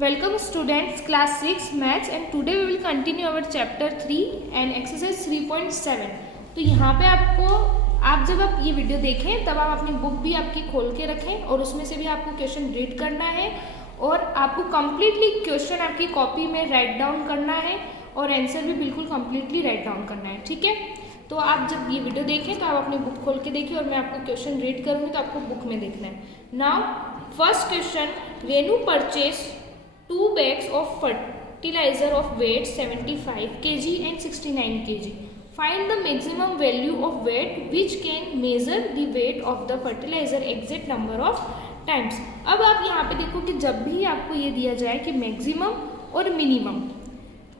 Welcome students, class 6 maths and today we will continue our chapter 3 and exercise 3.7। तो यहाँ पे आप जब आप ये वीडियो देखें तब आप अपनी बुक भी आपकी खोल के रखें और उसमें से भी आपको क्वेश्चन रीड करना है और आपको कम्प्लीटली क्वेश्चन आपकी कॉपी में राइट डाउन करना है और आंसर भी बिल्कुल कम्प्लीटली राइट डाउन करना है, ठीक है। तो आप जब ये वीडियो देखें तो आप अपनी बुक खोल के देखिए और मैं आपको क्वेश्चन रीड करूँगी तो आपको बुक में देखना है। Now first question, Renu purchase 2 bags of fertilizer of weight 75 kg and 69 kg. Find the maximum value of weight which can measure the weight of the fertilizer exact number of times. अब आप यहाँ पे देखो कि जब भी आपको ये दिया जाए कि मैक्सिमम और मिनिमम,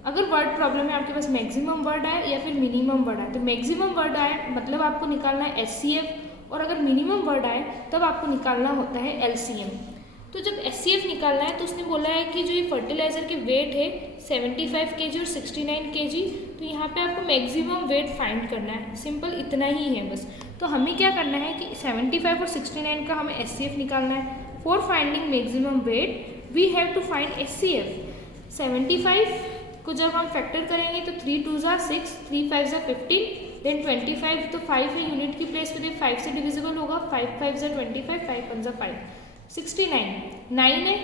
अगर वर्ड प्रॉब्लम है आपके पास मैक्सिमम वर्ड आए या फिर मिनिमम वर्ड आए, तो मैक्सिमम वर्ड आए मतलब आपको निकालना है HCF और अगर मिनिमम वर्ड आए तब आपको निकालना होता है LCM। तो जब HCF निकालना है तो उसने बोला है कि जो ये फर्टिलाइज़र के वेट है 75 kg और 69 kg, तो यहाँ पे आपको मैक्सिमम वेट फाइंड करना है। सिंपल इतना ही है बस। तो हमें क्या करना है कि 75 और 69 का हमें HCF निकालना है। For finding maximum weight we have to find HCF। 75 को जब हम फैक्टर करेंगे तो 3 2 ज़ा 6, 3 5 ज़ा 15, देन 25 तो 5 है यूनिट की प्लेस पे, 5 से डिविजिबल होगा, 5 5 ज़ा 25, 5 1 ज़ा 5, 69 9 है।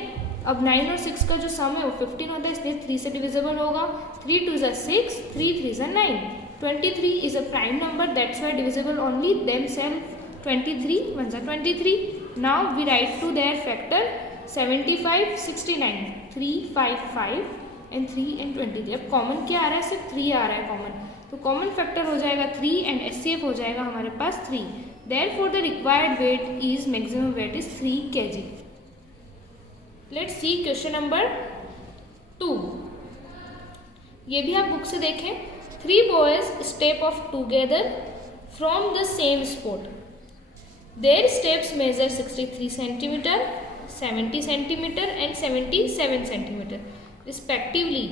अब 9 और 6 का जो सम है वो 15 होता है, इसलिए 3 से डिविजिबल होगा, 3 2 ज़ा 6, 3 3 ज़ा 9, 23 is a prime number that's why divisible only them self, 23 1 ज़ा 23। Now we write to their factor 75 69, 3 5 5 and 3 and 23। अब कॉमन क्या आ रहा है, सिर्फ 3 आ रहा है कॉमन, तो कॉमन फैक्टर हो जाएगा 3 एंड HCF हो जाएगा हमारे पास 3। Therefore, the required weight is maximum weight is 3 kg. Let's see question number 2. ये भी आप बुक से देखें। 3 boys step off together from the same spot. Their steps measure 63 centimeter, 70 centimeter and 77 centimeter respectively.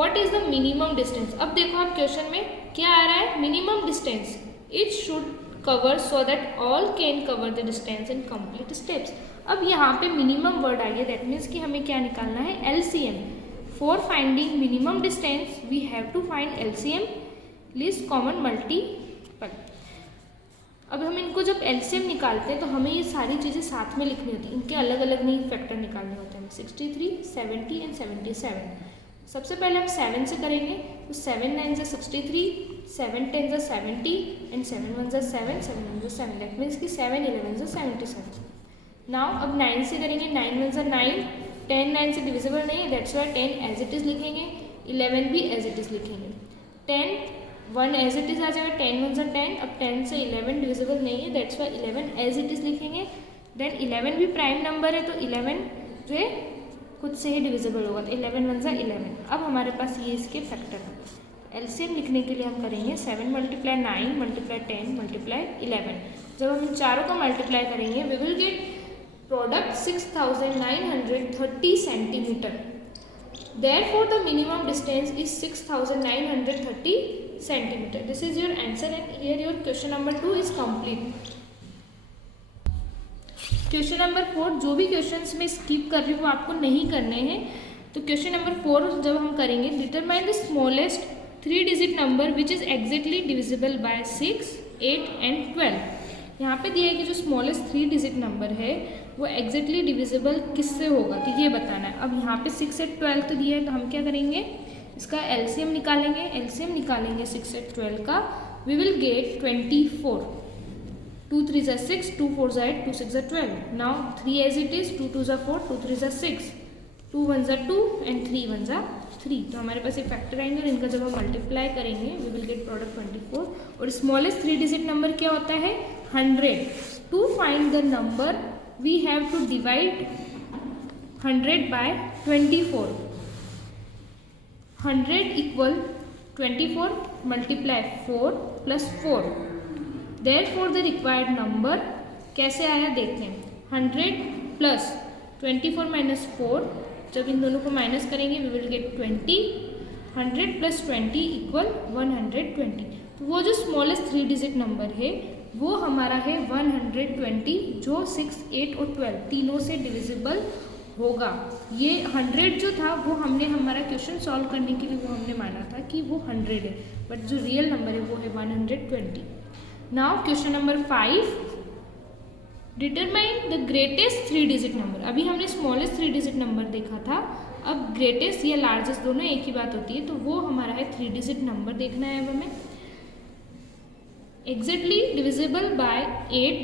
What is the minimum distance? अब देखो आप question में क्या आ रहा है, minimum distance. It should cover so that all can cover the distance in complete steps. अब यहाँ पे मिनिमम वर्ड आ गया, दैट मीन्स कि हमें क्या निकालना है, LCM. For finding minimum distance we have to find LCM, least common multiple. अब हम इनको जब LCM निकालते हैं तो हमें ये सारी चीज़ें साथ में लिखनी होती है, इनके अलग अलग नहीं फैक्टर निकालने होते हैं। 63 70 एंड 77। सबसे पहले हम 7 से करेंगे, तो 7 9 ज़ा 63, 7 10 ज़ा 70 एंड 7 1 ज़ा 7, 7 1 ज़ा 7, दैट मीन्स कि 7 11 ज़ा 77। नाउ अब 9 से करेंगे, 9 1 ज़ा 9, 10 9 से डिविजिबल नहीं है, that's why 10 as it is लिखेंगे, 11 भी एज इट इज़ लिखेंगे, 10 1 एज इट इज़ आ जाएगा, 10 1 ज़ा 10, अब 10 से 11 डिविजिबल नहीं है, that's why 11 as it is लिखेंगे। देन 11 भी प्राइम नंबर है तो 11 जो है खुद से ही डिविजिबल होगा, तो 11 1 ज़ा 11। अब हमारे पास ये इसके फैक्टर है। LCM लिखने के लिए हम करेंगे 7 मल्टीप्लाई 9 मल्टीप्लाई 10 मल्टीप्लाई 11। जब हम इन चारों को मल्टीप्लाई करेंगे we will get product 6930 centimetre. Therefore the minimum distance is 6930 centimetre. This is your answer and here your question number 2 is complete. Question number 4, जो भी क्वेश्चंस में स्किप कर रही हूँ वो आपको नहीं करने हैं। तो क्वेश्चन नंबर 4 जब हम करेंगे, determine the smallest 3 digit number which is exactly divisible by 6 8 and 12। यहाँ पे दिया है कि जो स्मॉलेस्ट 3 डिजिट नंबर है वो एग्जैक्टली डिविजिबल किससे होगा, तो ये बताना है। अब यहाँ पे 6 8 12 तो दिया है, तो हम क्या करेंगे, इसका LCM निकालेंगे। LCM निकालेंगे 6 8 12 का, वी विल गेट 24। 2 3 ज़ा 6, 2 4 ज़ा 8, 2 6 ज़ा 12। नाउ 3 एज इट इज़, 2 2 ज़ा 4, 2 3 ज़ा 6, 2 1 ज़ा 2 एंड 3 1 ज़ा 3। तो हमारे पास ये फैक्टर आएंगे और इनका जब हम मल्टीप्लाई करेंगे वी विल गेट प्रोडक्ट 24। और स्मॉलेस्ट 3 डिजिट नंबर क्या होता है, 100। To find the number we have to divide 100 by 24। 100 equal 24 multiply 4 plus 4। Therefore the required number कैसे आया देखते हैं, 100 प्लस 24 माइनस 4, जब इन दोनों को माइनस करेंगे we will get 20। 100 plus 20 equal 120। तो वो जो स्मॉलेस्ट 3 डिजिट नंबर है वो हमारा है 120, जो 6 8 और 12 तीनों से डिविजिबल होगा। ये 100 जो था वो हमने हमारा क्वेश्चन सॉल्व करने के लिए वो हमने माना था कि वो 100 है, बट जो रियल नंबर है वो है 120। Now question number 5, determine the greatest 3 digit number. अभी हमने स्मॉलेस्ट 3 डिजिट नंबर देखा था, अब ग्रेटेस्ट या लार्जेस्ट दोनों एक ही बात होती है, तो वो हमारा है 3 डिजिट नंबर देखना है अब हमें। Exactly divisible by 8,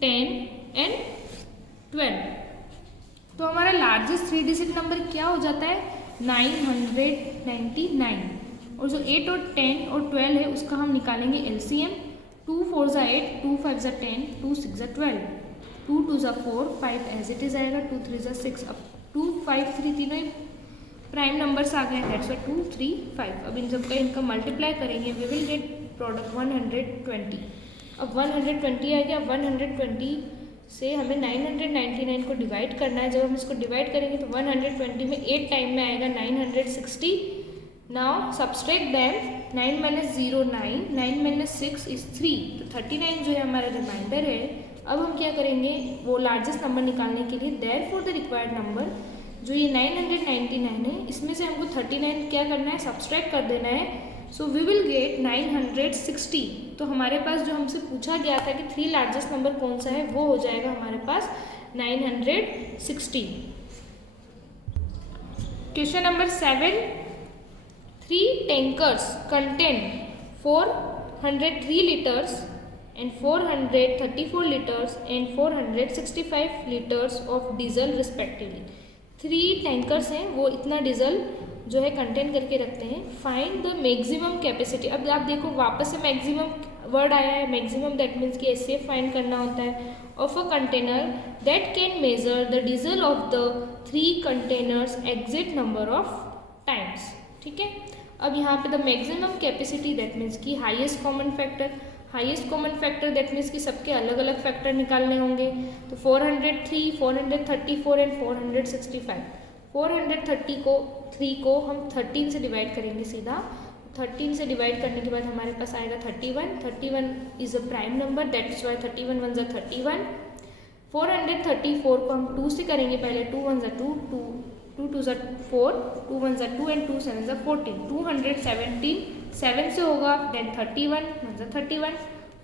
10 and 12। तो हमारा लार्जेस्ट 3 डिजिट नंबर क्या हो जाता है 999, और जो 8 और 10 और 12 है उसका हम निकालेंगे एलसीएम। 2 4 ज़ा 8, 2 5 ज़ा 10, 2 6 ज़ा 12, 2 2 ज़ा 4, 5 एज इट इज आएगा, 2 3 ज़ा 6। अब 2 5 3 तीनों ही प्राइम नंबर्स आ गए, दैट्स व्हाई 2 3 5। अब इन सबका इनका मल्टीप्लाई करेंगे, वी विल गेट प्रोडक्ट 120। अब 120 आ गया, 120 से हमें 999 को डिवाइड करना है। जब हम इसको डिवाइड करेंगे तो 120 में 8 टाइम में आएगा 960। नाउ सब्सट्रैक्ट देम, 9 - 0 9, 9 - 6 इज 3, तो 39 जो है हमारा रिमाइंडर है। अब हम क्या करेंगे वो लार्जेस्ट नंबर निकालने के लिए, देयरफॉर द रिक्वायर्ड नंबर जो ये 999 है इसमें से हमको 39 क्या करना है सब्सट्रैक्ट कर देना है। So we will get 960। तो हमारे पास जो हमसे पूछा गया था कि 3 लार्जेस्ट नंबर कौन सा है वो हो जाएगा हमारे पास 960। Question number 7, 3 tankers contain 403 liters and 434 liters and 465 liters of diesel respectively। 3 tankers हैं, वो इतना डीजल जो है कंटेन करके रखते हैं। Find the maximum capacity. अब आप देखो वापस से मैक्सिमम वर्ड आया है, मैक्सिमम दैट मीन्स कि ऐसे फाइंड करना होता है, of a container that can measure the diesel of the 3 containers exact number of times. ठीक है, अब यहाँ पे the maximum capacity that means कि highest common factor, highest common factor that means कि सबके अलग अलग फैक्टर निकालने होंगे। तो 403, 434 एंड 465। 433 को हम 13 से डिवाइड करेंगे सीधा। 13 से डिवाइड करने के बाद हमारे पास आएगा 31। 31 is a prime number, that's Y 31 1 ज़ा 31। 434 को हम 2 से करेंगे पहले, 2 1 ज़ा 2, 2 2 ज़ा 4, 2 1 ज़ा 2 एंड 2 7 ज़ा 14। 217 7 से होगा, देन 31 1 ज़ा 31।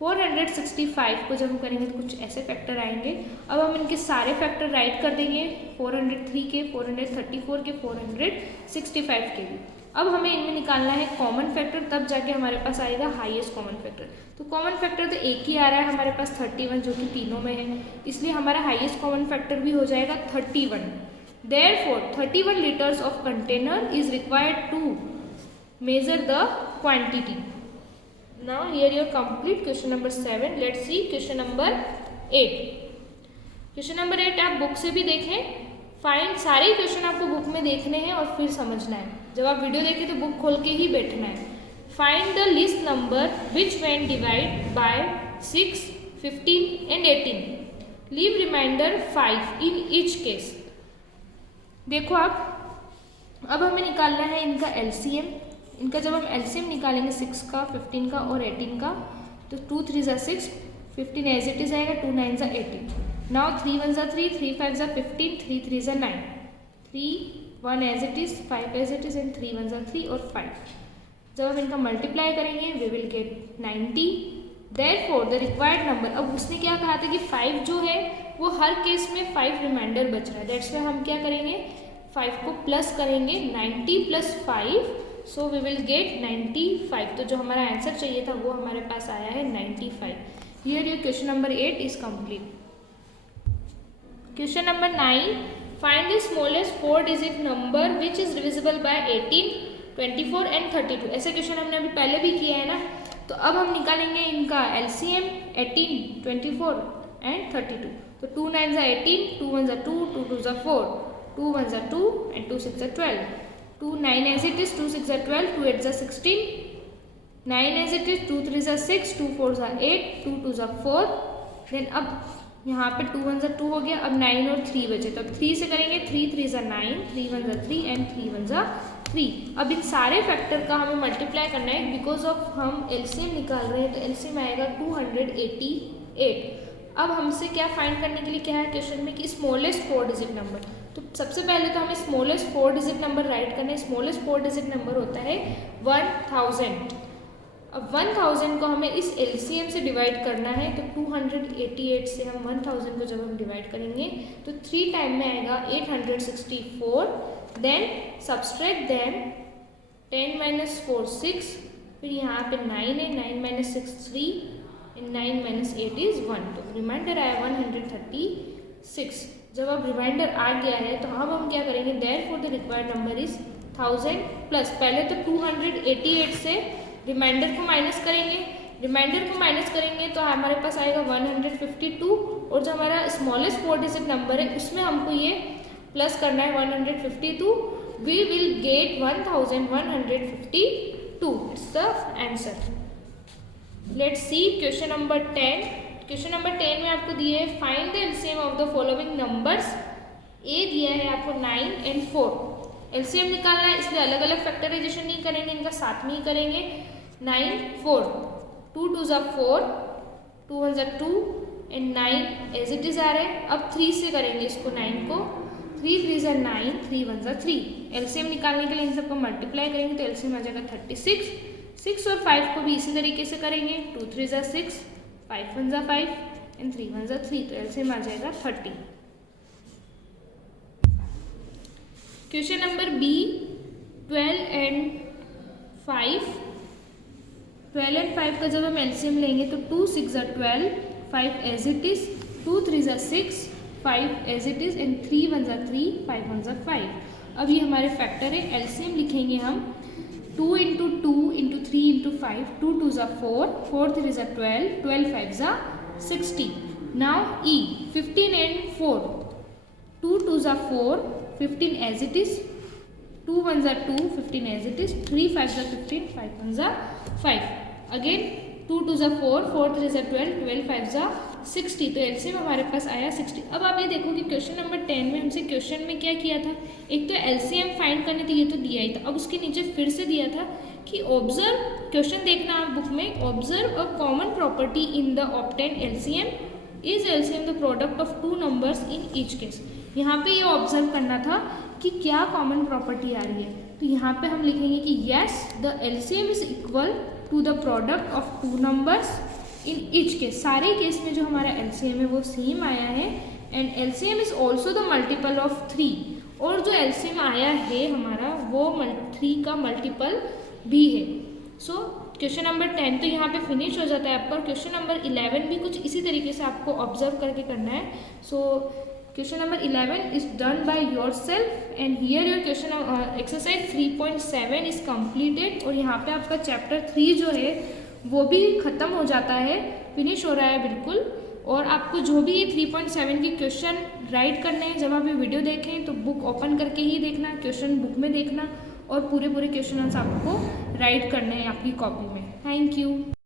465 को जब हम करेंगे तो कुछ ऐसे फैक्टर आएंगे। अब हम इनके सारे फैक्टर राइट कर देंगे, 403 के, 434 के, 465 के भी। अब हमें इनमें निकालना है कॉमन फैक्टर, तब जाके हमारे पास आएगा हाईएस्ट कॉमन फैक्टर। तो कॉमन फैक्टर तो एक ही आ रहा है हमारे पास 31, जो कि तीनों में है, इसलिए हमारा हाईएस्ट कॉमन फैक्टर भी हो जाएगा 31। Therefore 31 liters of container is required to measure the quantity. Now here you complete question number 7. Let's see question number 8. Question number 8 आप बुक से भी देखें, फाइंड, सारे क्वेश्चन आपको बुक में देखने हैं और फिर समझना है। जब आप वीडियो देखें तो बुक खोल के ही बैठना है। Find the list number which when divide by 6, 15 and 18, leave remainder 5 in each case. देखो अब हमें निकालना है इनका एलसीएम। इनका जब हम एलसीएम निकालेंगे 6 का, 15 का और 18 का, तो 2 3 ज़ा 6, 15 एज इट इज आएगा, 2 9 ज़ा 18। नाउ 3 1 ज़ा 3, 3 5 ज़ा 15, 3 3 ज़ा 9, 3 1 as it is, 5 as it is and 3 1 ज़ा 3 और 5। जब हम इनका मल्टीप्लाई करेंगे we will get 90। Therefore the required number, अब उसने क्या कहा था कि 5 जो है वो हर केस में 5 रिमाइंडर बच रहा है, दैट्स वाई हम क्या करेंगे 5 को प्लस करेंगे, 90 + 5, सो वी विल गेट 95। तो जो हमारा आंसर चाहिए था वो हमारे पास आया है 95। Here your question number 8 is complete. Question number 9, find the smallest 4 digit number which is divisible by 18, 24 and 32। ऐसे क्वेश्चन हमने अभी पहले भी किया है ना। तो अब हम निकालेंगे इनका एलसीएम 18, 24 एंड 32। तो 2 9 ज़ा 18, 2 1 ज़ा 2, 2 2 ज़ा 4, 2 1 ज़ा 2 एंड 2 6 ज़ा 12, 2 9 एज इट इज, 2 6 ज़ा 12, 2 8 ज़ा 16, 9 एज इट इज, 2 3 ज़ा 6, 2 4 ज़ा 8, 2 2 ज़ा 4। देन अब यहाँ पे 2 1 ज़ा 2 हो गया, अब 9 और 3 बचे, तो अब 3 से करेंगे, 3 3 ज़ा 9, 3 1 ज़ा 3 एंड 3 1 ज़ा 3। अब इन सारे फैक्टर का हमें मल्टीप्लाई करना है, बिकॉज ऑफ हम एलसीएम निकाल रहे हैं, तो एलसीएम आएगा 288। अब हमसे क्या फाइंड करने के लिए क्या है क्वेश्चन में कि स्मॉलेस्ट 4 डिजिट नंबर। तो तो सबसे पहले तो हमें स्मॉलेस्ट 4 डिजिट नंबर राइट करना है। स्मॉलेस्ट 4 डिजिट नंबर होता है 1000। अब 1000 को हमें इस LCM से डिवाइड करना है, तो 288 से हम 1000 को जब हम डिवाइड करेंगे तो 3 टाइम में आएगा 864, देन सब्सट्रैक्ट देम 10 - 4 6, फिर यहाँ पे 9 है, 9 - 6 3 एंड 9 - 8 इज 1, तो रिमाइंडर आया 136। जब अब रिमाइंडर आ गया है तो अब हम क्या करेंगे, therefore the required number is 1000 plus, पहले तो 288 से रिमाइंडर को माइनस करेंगे। रिमाइंडर को माइनस करेंगे तो हमारे पास आएगा 152, और जो हमारा स्मॉलेस्ट 4 डिजिट नंबर है उसमें हमको ये प्लस करना है 152, we will get 1152। It's the answer. Let's see question number 10। Question number 10 में आपको दिए है find the LCM of the following numbers. A दिया है आपको 9 and 4। एलसीएम निकालना है, इसलिए अलग अलग फैक्टराइजेशन नहीं करेंगे, इनका साथ में ही करेंगे। 9 4, 2 2 ज़ा 4, 2 1 ज़ा 2 एंड 9 एज इट इज आ रहा है। अब 3 से करेंगे इसको, 9 को, 3 3 ज़ा 9, 3 1 ज़ा 3। एलसीएम निकालने के लिए इन सबको मल्टीप्लाई करेंगे तो एलसीएम आ जाएगा 36। 6 और 5 को भी इसी तरीके से करेंगे, 2 3 ज़ा 6, 5 1 ज़ा 5 एंड 3 1 ज़ा 3, तो एलसीएम आ जाएगा 30। Question number B 12 and 5। 12 and 5 का जब हम एलसीएम लेंगे तो 2 6 ज़ा 12, 5 एज इट इज, 2 3 ज़ा 6, 5 एज इट इज एंड 3 1 ज़ा 3, 5 1 ज़ा 5। अब ये हमारे फैक्टर है। एलसीएम लिखेंगे हम 2 × 2 × 3 × 5, 2 2 ज़ा 4, 4 3 ज़ा 12, 12 5 ज़ा 60। नाउ ई 15 and 4, 2 2 ज़ा 4, 15 एज इट इज, 2 1 ज़ा 2, 15 एज इट इज, 3 5 ज़ा 15, 5 1 ज़ा 5। अगेन 2 2 ज़ा 4, 4 3 ज़ा 12, 12 5 ज़ा 60, तो एलसीएम हमारे पास आया 60। अब आप ये देखो कि क्वेश्चन नंबर 10 में हमसे क्वेश्चन में क्या किया था, एक तो एलसीएम फाइंड करने थे, ये तो दिया ही था। अब उसके नीचे फिर से दिया था कि ऑब्जर्व, क्वेश्चन देखना आप बुक में, observe a common property in the obtain LCM, is LCM the product of 2 numbers in each case. यहाँ पे ये ऑब्जर्व करना था कि क्या कॉमन प्रॉपर्टी आ रही है, तो यहाँ पे हम लिखेंगे कि yes the LCM is equal to the product of 2 numbers in each case. सारे केस में जो हमारा एलसीएम है वो सेम आया है, and LCM is also the multiple of 3, और जो एलसीएम आया है हमारा वो 3 का मल्टीपल भी है। सो क्वेश्चन नंबर 10 तो यहाँ पे फिनिश हो जाता है आपका, और क्वेश्चन नंबर 11 भी कुछ इसी तरीके से आपको ऑब्जर्व करके करना है। So question number 11 is done by your self, and here your question exercise 3.7 is completed, और यहाँ पे आपका चैप्टर 3 जो है वो भी ख़त्म हो जाता है, फिनिश हो रहा है बिल्कुल। और आपको जो भी ये 3.7 के क्वेश्चन राइट करने हैं, जब आप ये वीडियो देखें तो बुक ओपन करके ही देखना, क्वेश्चन बुक में देखना, और पूरे क्वेश्चन आंसर आपको राइट करने हैं आपकी कॉपी में। Thank you.